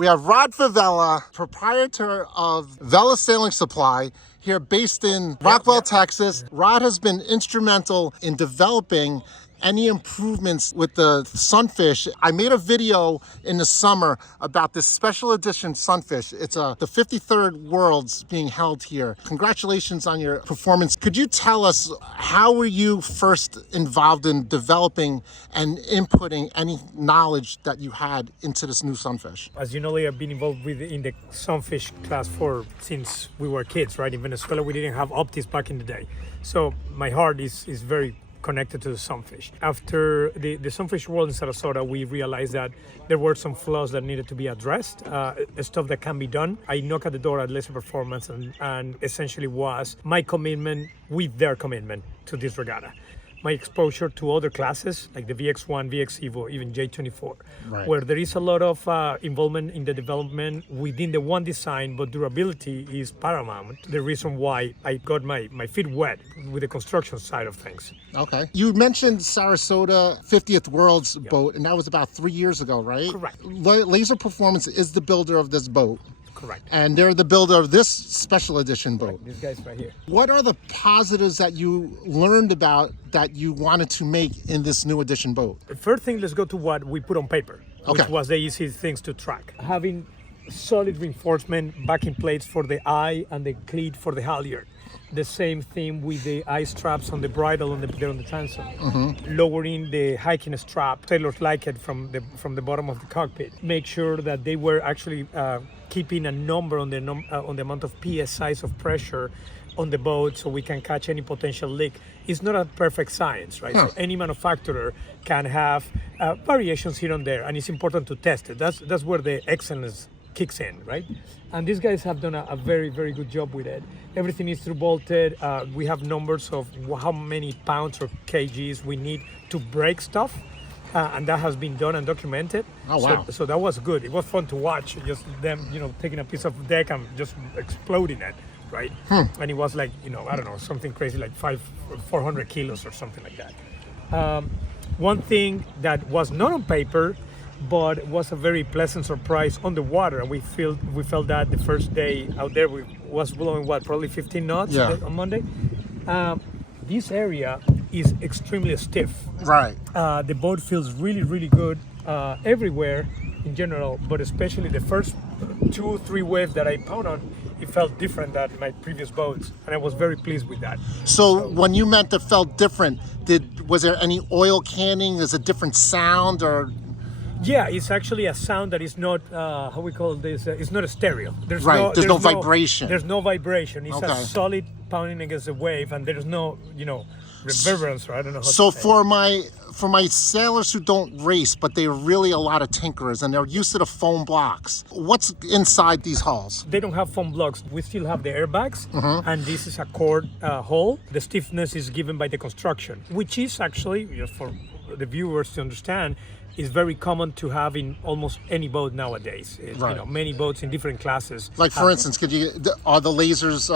We have Rod Favela, proprietor of Vel Sailing Supply, here based in Rockwell, Texas. Rod has been instrumental in developing any improvements with the sunfish. I made a video in the summer about this special edition sunfish. It's the 53rd Worlds being held here. Congratulations on your performance. Could you tell us, how were you first involved in developing and inputting any knowledge that you had into this new sunfish? As you know, I've been involved in the sunfish class since we were kids, right? In Venezuela, we didn't have optics back in the day. So my heart is very connected to the sunfish. After the Sunfish World in Sarasota, we realized that there were some flaws that needed to be addressed, stuff that can be done. I knocked at the door at Laser Performance and essentially was my commitment with their commitment to this regatta. My exposure to other classes like the VX1, VX Evo, even J24, right, where there is a lot of involvement in the development within the one design, but durability is paramount. The reason why I got my feet wet with the construction side of things. Okay. You mentioned Sarasota 50th Worlds boat, and that was about 3 years ago, right? Correct. Laser Performance is the builder of this boat. Correct. And they're the builder of this special edition boat. These guys right here. What are the positives that you learned about that you wanted to make in this new edition boat? The first thing, let's go to what we put on paper, which was the easy things to track. Having solid reinforcement backing plates for the eye and the cleat for the halyard. The same thing with the eye straps on the bridle on the transom. Lowering the hiking strap, sailors like it from the bottom of the cockpit. Make sure that they were actually keeping a number on the amount of PSIs of pressure on the boat, so we can catch any potential leak. It's not a perfect science, right? So any manufacturer can have variations here and there, and it's important to test it. That's where the excellence kicks in, right? And these guys have done a very, very good job with it. Everything is through bolted. We have numbers of how many pounds or kgs we need to break stuff. And that has been done and documented. Oh, wow. So that was good. It was fun to watch, just them, taking a piece of deck and just exploding it, right? And it was like, I don't know, something crazy like 400 kilos or something like that. One thing that was not on paper, but was a very pleasant surprise on the water. And we felt that the first day out there, we was blowing probably 15 knots on Monday. This area is extremely stiff. Right. The boat feels really, really good everywhere in general, but especially the first 2-3 waves that I pound on, it felt different than my previous boats, and I was very pleased with that. So when you meant it felt different, was there any oil canning? Is it a different sound or? Yeah, it's actually a sound that is not, how we call this, it's not a stereo. There's no vibration. There's no vibration. It's a solid pounding against the wave, and there's no, reverberance, or I don't know how to say. For my sailors who don't race, but they're really a lot of tinkerers, and they're used to the foam blocks, what's inside these hulls? They don't have foam blocks. We still have the airbags, and this is a cord hull. The stiffness is given by the construction, which is actually, just for the viewers to understand, is very common to have in almost any boat nowadays. Many boats in different classes. Like for instance, are the lasers?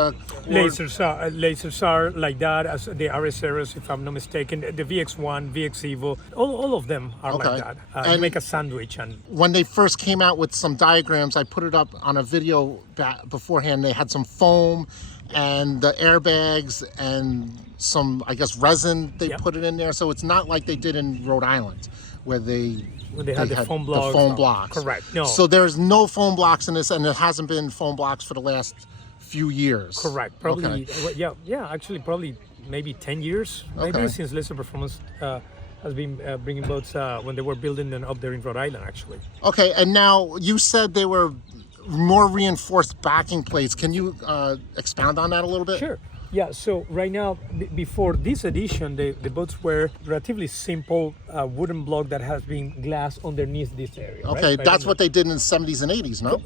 Lasers are like that, as the RSRs, if I'm not mistaken. The VX1, VX Evo, all of them are like that. You make a sandwich. And when they first came out with some diagrams, I put it up on a video beforehand. They had some foam and the airbags and some, I guess, resin. They put it in there, so it's not like they did in Rhode Island, where they had the foam blocks. Correct. No. So there's no foam blocks in this, and there hasn't been foam blocks for the last few years. Correct. Probably. Actually, probably maybe 10 years, since Laser Performance has been bringing boats when they were building them up there in Rhode Island, actually. Okay, and now you said they were more reinforced backing plates. Can you expound on that a little bit? Sure. Yeah, so right now, before this edition, the boats were relatively simple wooden block that has been glass underneath this area. Okay, right? That's what they did in the 70s and 80s, no?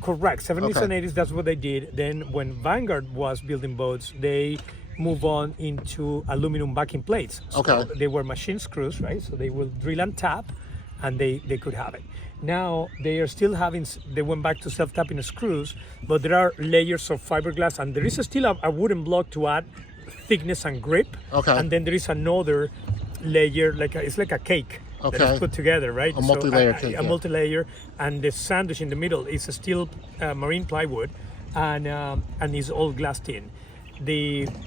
Correct, 70s and 80s, that's what they did. Then when Vanguard was building boats, they moved on into aluminum backing plates. So they were machine screws, right? So they will drill and tap, and they could have it. Now they are still they went back to self-tapping screws, but there are layers of fiberglass, and there is still a wooden block to add thickness and grip. And then there is another layer, it's like a cake Okay. that is put together, right? A multi-layer cake, A yeah. multi-layer, and the sandwich in the middle is a steel marine plywood, and is all glass tin.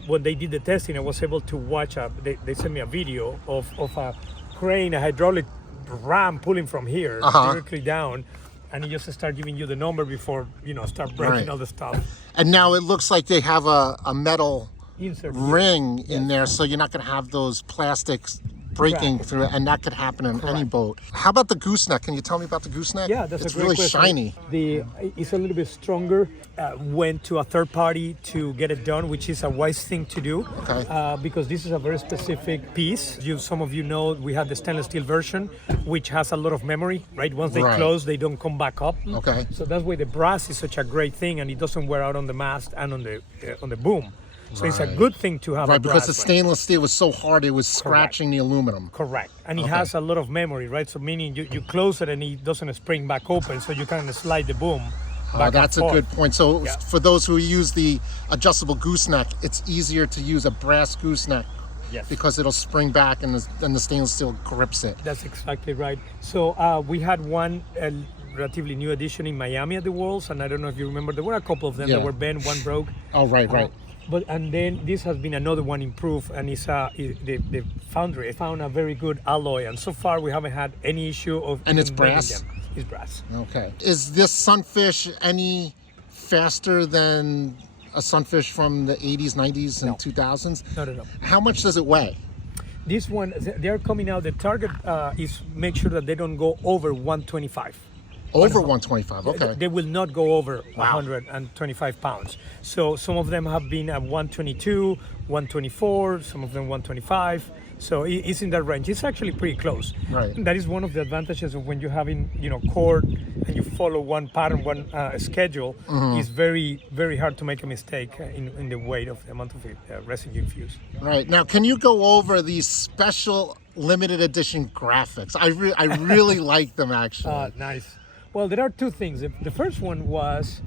When they did the testing, I was able to watch. They sent me a video of a crane, a hydraulic ram pulling from here directly down, and it just start giving you the number before start breaking Right. all the stuff. And now it looks like they have a metal Insert ring in there, so you're not going to have those plastics breaking Correct. through it, and that could happen in any boat. How about the Goose Neck? Can you tell me about the Goose Neck? Yeah, that's it's a great really question. shiny. It's a little bit stronger. Went to a third party to get it done, which is a wise thing to do. Okay. Because this is a very specific piece. Some of you know we have the stainless steel version, which has a lot of memory, right? Once they Right. close, they don't come back up. Okay. So that's why the brass is such a great thing, and it doesn't wear out on the mast and on the boom. So it's a Right. good thing to have. Right, a because brass the one. stainless steel was so hard, it was scratching the aluminum. Correct. And it has a lot of memory, right? So meaning you close it and it doesn't spring back open, so you can slide the boom back and That's a forth. good point. So Yeah. for those who use the adjustable gooseneck, it's easier to use a brass gooseneck Yes. because it'll spring back and the stainless steel grips it. That's exactly right. So we had one relatively new edition in Miami at the Worlds, and I don't know if you remember, there were a couple of them Yeah. that were bent, one broke. Oh, right. And then this has been another one improved, and the foundry found a very good alloy, and so far we haven't had any issue of. And it's even bending brass? them. It's brass. Okay. Is this sunfish any faster than a sunfish from the 80s, 90s, and No. 2000s? No. How much does it weigh? This one, they're coming out. The target is make sure that they don't go over 125. Over 125, okay. They will not go over Wow. 125 pounds. So some of them have been at 122, 124, some of them 125. So it's in that range. It's actually pretty close. Right. That is one of the advantages of when you're having, cord and you follow one pattern, one schedule. Mm-hmm. It's very, very hard to make a mistake in the weight of the amount of resin you infuse. Right. Now, can you go over these special limited edition graphics? I really like them, actually. Nice. Well, there are two things. The first one was,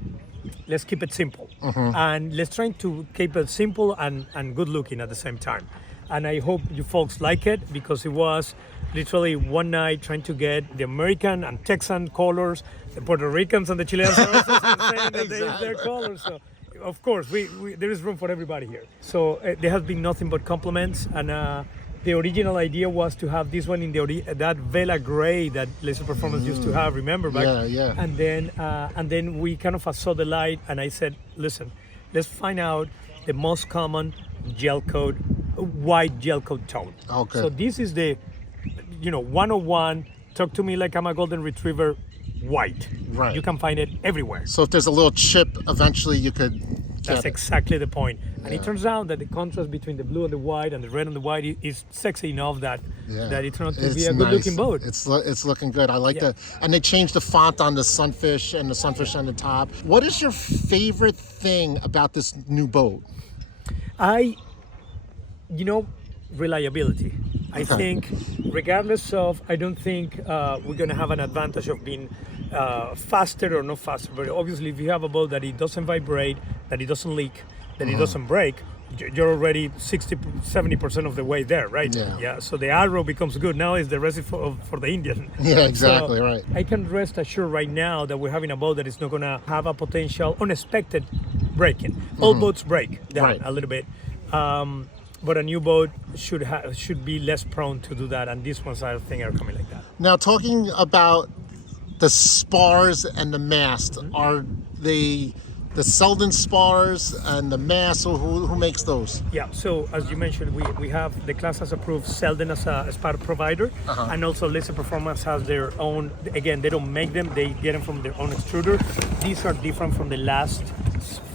let's keep it simple. Mm-hmm. And let's try to keep it simple and good looking at the same time. And I hope you folks like it, because it was literally one night trying to get the American and Texan colors, the Puerto Ricans and the Chileans are also saying that they use their colors. So, of course, there is room for everybody here. So there has been nothing but compliments. And the original idea was to have this one in that Vela gray that Laser Performance used to have, remember? Back? Yeah. And then we kind of saw the light, and I said, listen, let's find out the most common gel coat, white gel coat tone. Okay. So this is the, 101, talk to me like I'm a golden retriever, white. Right. You can find it everywhere. So if there's a little chip, eventually you could That's get it. exactly the point. And it turns out that the contrast between the blue and the white and the red and the white is sexy enough that it turned out to be a good looking boat. It's looking good. I like Yeah. and they changed the font on the sunfish and the sunfish on the top. What is your favorite thing about this new boat? Reliability. I Okay. think, regardless of, I don't think we're going to have an advantage of being faster or not faster. But obviously, if you have a boat that it doesn't vibrate, that it doesn't leak, that it doesn't break, you're already 70% of the way there, right? Yeah. So the arrow becomes good. Now is the recipe for the Indian. Yeah, exactly, So right. I can rest assured right now that we're having a boat that is not going to have a potential unexpected breaking. All boats break down Right. a little bit. But a new boat should be less prone to do that, and these ones I think are coming like that. Now, talking about the spars and the mast, are they the Selden spars and the mast? Who makes those? Yeah. So as you mentioned, we have the class has approved Selden as a spar provider, and also Laser Performance has their own. Again, they don't make them; they get them from their own extruder. These are different from the last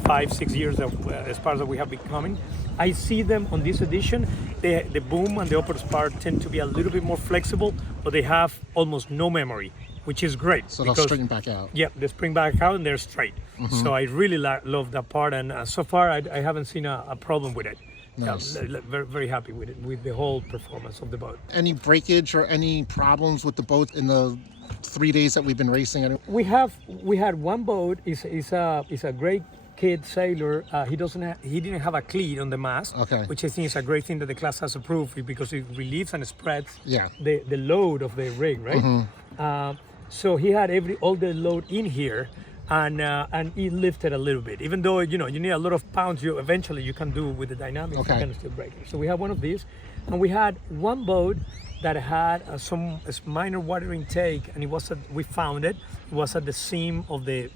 5-6 years of spars that we have been coming. I see them on this edition. The boom and the upper spar tend to be a little bit more flexible, but they have almost no memory, which is great. So they'll straighten back out. Yeah, they spring back out and they're straight. So I really love that part, and so far I haven't seen a problem with it. Nice. Yeah, very, very happy with it, with the whole performance of the boat. Any breakage or any problems with the boat in the 3 days that we've been racing? We had one boat. It's a great kid sailor, he didn't have a cleat on the mast, Okay. which I think is a great thing that the class has approved because it relieves and spreads Yeah. the load of the rig, right? So he had all the load in here, and it lifted a little bit. Even though you need a lot of pounds, eventually you can do with the dynamics, Okay. you can still break it. So we have one of these, and we had one boat that had some minor water intake, and we found it. It was at the seam of the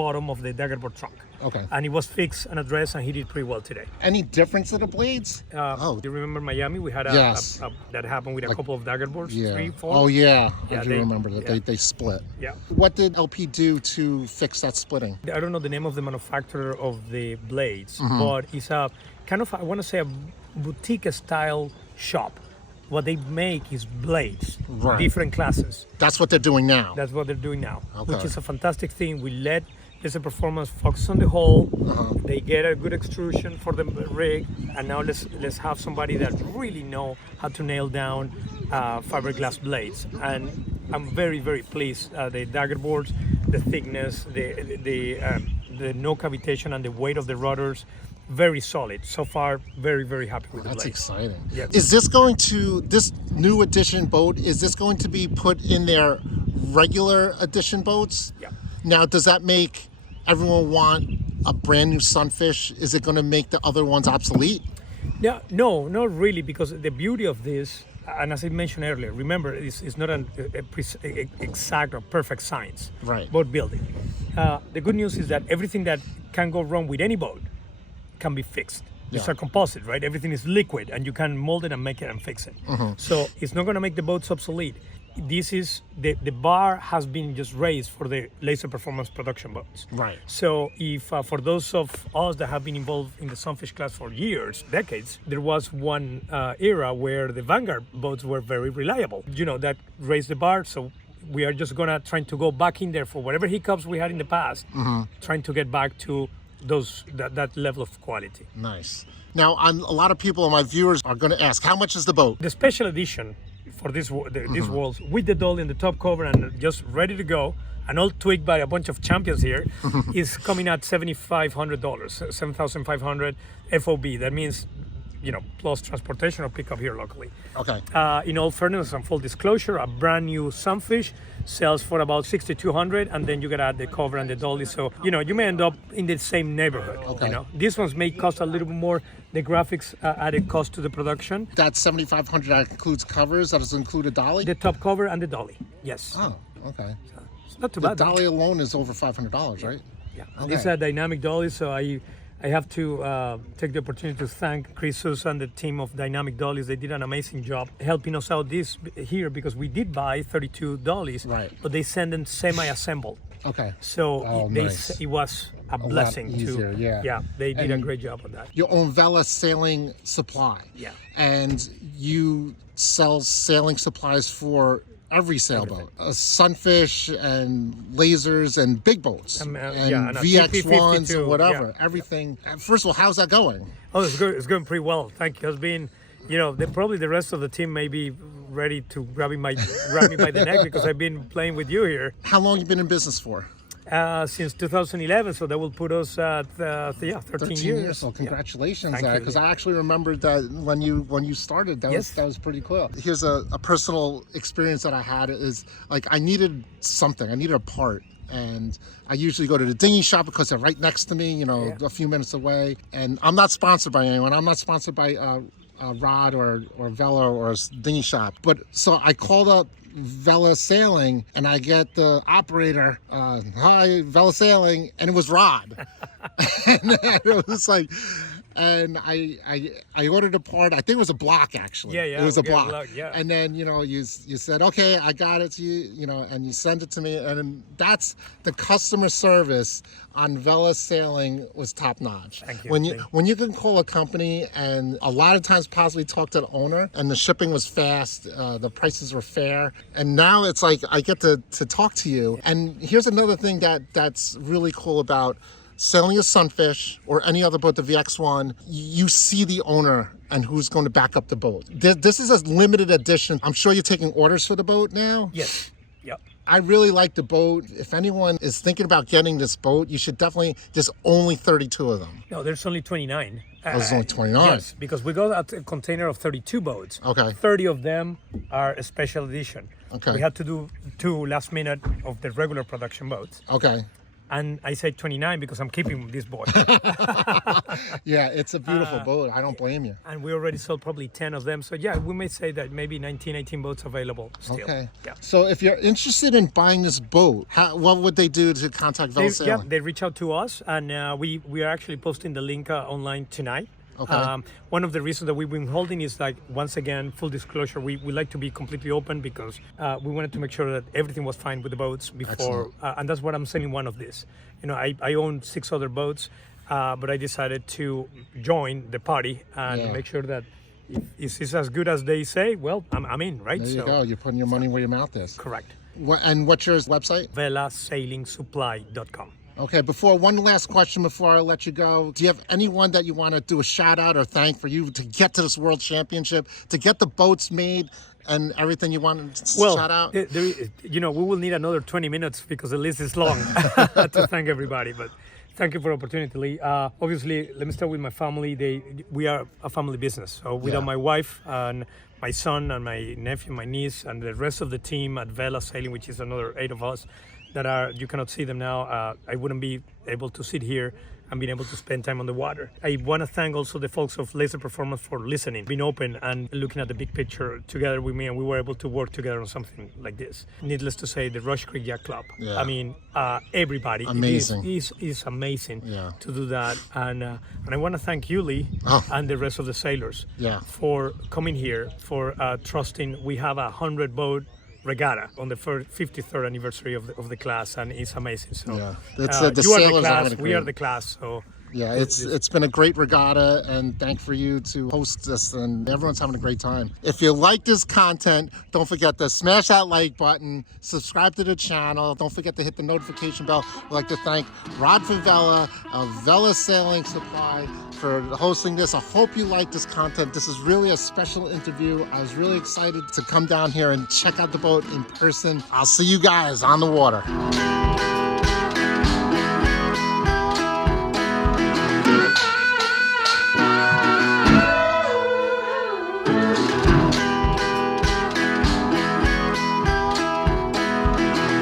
bottom of the daggerboard trunk. Okay. And it was fixed and addressed, and he did pretty well today. Any difference in the blades? Do you remember Miami? We had Yes. that happened with a couple of daggerboards, Yeah. 3, 4. Oh yeah, Yeah, I do they- remember that yeah. they split. Yeah. What did LP do to fix that splitting? I don't know the name of the manufacturer of the blades, Mm-hmm. but it's a kind of, I want to say, a boutique style shop. What they make is blades, Right. different classes. That's what they're doing now. That's what they're doing now, which Okay. is a fantastic thing. We let Desert Performance focus on the hull. Uh-huh. They get a good extrusion for the rig, and now let's have somebody that really know how to nail down fiberglass blades. And I'm very, very pleased. The dagger boards, the thickness, the no cavitation, and the weight of the rudders, very solid. So far, very, very happy with the That's blades. exciting. Yeah. Is this new edition boat, is this going to be put in their regular edition boats? Yeah. Now, does that make everyone want a brand new Sunfish? Is it going to make the other ones obsolete? Yeah, no, not really, because the beauty of this, and as I mentioned earlier, remember, it's not an exact or perfect science. Right. Boat building. The good news is that everything that can go wrong with any boat can be fixed. It's Yeah. a composite, right? Everything is liquid, and you can mold it and make it and fix it. So it's not going to make the boats obsolete. This is the bar has been just raised for the laser performance production boats. Right. So if for those of us that have been involved in the Sunfish class for years, decades, there was one era where the Vanguard boats were very reliable. That raised the bar. So we are just gonna trying to go back in there for whatever hiccups we had in the past, trying to get back to that level of quality. Nice. Now, a lot of people, my viewers, are going to ask, how much is the boat? The special edition for these walls with the dolly and the top cover and just ready to go, and all tweaked by a bunch of champions here, is coming at $7,500, $7,500 FOB. That means, plus transportation or pickup here locally. Okay. In all fairness and full disclosure, a brand new Sunfish sells for about $6,200, and then you gotta add the cover and the dolly. So you may end up in the same neighborhood. Okay. These ones may cost a little bit more. The graphics added cost to the production. That $7,500, that includes covers, that does include a dolly? The top cover and the dolly. Yes. Oh, okay. It's not too The bad. dolly alone is over $500, right? Yeah. Okay. These are dynamic dollies, so I have to take the opportunity to thank Chris Sousa and the team of Dynamic Dollies. They did an amazing job helping us out here because we did buy 32 dollies, Right. but they send them semi-assembled. Okay. So Oh, nice. it was a lot blessing easier, to. yeah. They did a And great job on that. You own Vel Sailing Supply. Yeah. And you sell sailing supplies for every sailboat. Sunfish and lasers and big boats. and and a VX1s TP52, and whatever. yeah. Everything. First of all, how's that going? Oh, it's going pretty well. Thank you. It's been, probably the rest of the team may be ready to grab me by the neck because I've been playing with you here How long you been in business for? since 2011. So that will put us at 13 years. So congratulations, Thank you. because I actually remembered that when you started, that Yes. was pretty cool. Here's a personal experience that I had is like I needed something. I needed a part. And I usually go to the dinghy shop because they're right next to me, a few minutes away. And I'm not sponsored by anyone. I'm not sponsored by Rod or Vela or Dinghy Shop. But so I called up Vel Sailing and I get the operator, hi, Vel Sailing, and it was Rod. And it was like, and I ordered a part. I think it was a block actually. Yeah, It was a we got block. yeah. And then you said, okay, I got it to you, and you sent it to me, and that's the customer service on Vel Sailing was top notch. Thank you. When you can call a company and a lot of times possibly talk to the owner, and the shipping was fast, the prices were fair, and now it's like I get to talk to you. And here's another thing that's really cool about sailing a Sunfish or any other boat, the VX1, you see the owner and who's going to back up the boat. This is a limited edition. I'm sure you're taking orders for the boat now. Yes. Yep. I really like the boat. If anyone is thinking about getting this boat, you should definitely, there's only 32 of them. No, there's only 29. There's only 29? Yes, because we got a container of 32 boats. Okay. 30 of them are a special edition. Okay. We had to do 2 last minute of the regular production boats. Okay. And I say 29 because I'm keeping this boat. Yeah, it's a beautiful boat. I don't blame you. And we already sold probably 10 of them. So yeah, we may say that maybe 19, 18 boats available still. Okay. Yeah. So if you're interested in buying this boat, what would they do to contact Vel Sailing? They reach out to us, and we are actually posting the link online tonight. Okay. One of the reasons that we've been holding is, like, once again, full disclosure, we like to be completely open because we wanted to make sure that everything was fine with the boats before, and that's what I'm saying. One of this, you know, I own 6 other boats, but I decided to join the party and make sure that if it's as good as they say, well, I'm in, right? There you go. You're putting your money where your mouth is. Correct. And what's your website? VelaSailingSupply.com. Okay, one last question before I let you go. Do you have anyone that you want to do a shout out or thank for you to get to this World Championship, to get the boats made and everything you want to shout out? You know, we will need another 20 minutes because the list is long to thank everybody. But thank you for the opportunity, Lee. Obviously, let me start with my family. We are a family business. So without my wife and my son and my nephew, my niece, and the rest of the team at Vel Sailing, which is another 8 of us, you cannot see them now. I wouldn't be able to sit here and being able to spend time on the water. I want to thank also the folks of Laser Performance for listening, being open and looking at the big picture together with me, and we were able to work together on something like this. Needless to say, the Rush Creek Yacht Club. Yeah. I mean, everybody. Amazing. It is amazing to do that. And I want to thank you, Lee, and the rest of the sailors for coming here, for trusting. We have a 100-boat regatta on the 53rd anniversary of the class, and it's amazing. So the you are the sailors class, are we are the class. So yeah, it's been a great regatta, and thank for you to host this, and everyone's having a great time. If you like this content, don't forget to smash that like button, subscribe to the channel, don't forget to hit the notification bell. I'd like to thank Rod Favela of Vel Sailing Supply for hosting this. I hope you like this content. This is really a special interview. I was really excited to come down here and check out the boat in person. I'll see you guys on the water.